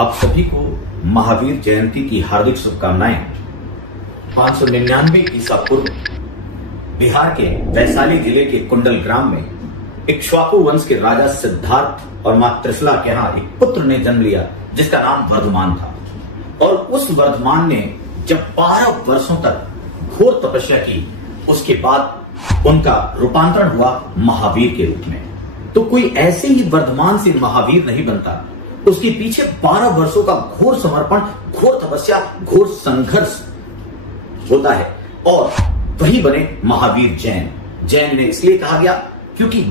आप सभी को महावीर जयंती की हार्दिक शुभकामनाएं। 599 ईसा पूर्व बिहार के वैशाली जिले के कुंडल ग्राम में इक्ष्वाकु वंश के राजा सिद्धार्थ और मां त्रिशला के यहाँ एक पुत्र ने जन्म लिया जिसका नाम वर्धमान था। और उस वर्धमान ने जब 12 वर्षों तक घोर तपस्या की, उसके बाद उनका रूपांतरण हुआ महावीर के रूप में। तो कोई ऐसे ही वर्धमान से महावीर नहीं बनता, उसके पीछे 12 वर्षों का घोर समर्पण, घोर तपस्या, घोर संघर्ष होता है और वही बने महावीर जैन। जैन ने इसलिए कहा गया क्योंकि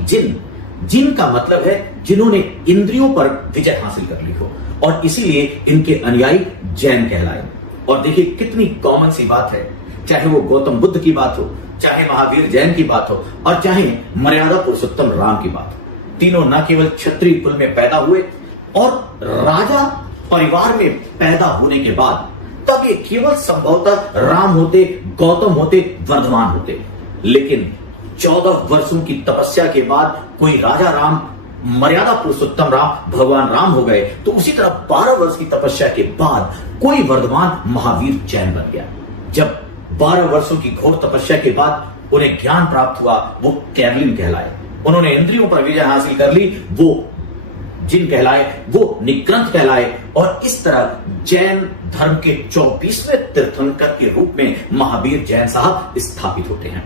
जिन का मतलब है जिन्होंने इंद्रियों पर विजय हासिल कर ली हो, और इसीलिए इनके अनुयायी जैन कहलाए। और देखिए कितनी कॉमन सी बात है, चाहे वो गौतम बुद्ध की बात हो, चाहे महावीर जैन की बात हो, और चाहे मर्यादा पुरुषोत्तम राम की बात हो। तीनों न केवल क्षत्रिय कुल में पैदा हुए और राजा परिवार में पैदा होने के बाद तब ये केवल संभवतः राम होते, गौतम होते, वर्धमान होते। लेकिन 14 वर्षों की तपस्या के बाद कोई राजा राम, मर्यादा पुरुषोत्तम राम, भगवान राम हो गए, तो उसी तरह 12 वर्ष की तपस्या के बाद कोई वर्धमान महावीर जैन बन गया। जब 12 वर्षों की घोर तपस्या के बाद उन्हें ज्ञान प्राप्त हुआ, वो कैवलिन कहलाए। उन्होंने इंद्रियों पर विजय हासिल कर ली, वो जिन कहलाए, वो निग्रंथ कहलाए। और इस तरह जैन धर्म के 24वें तीर्थंकर के रूप में महावीर जैन साहब स्थापित होते हैं।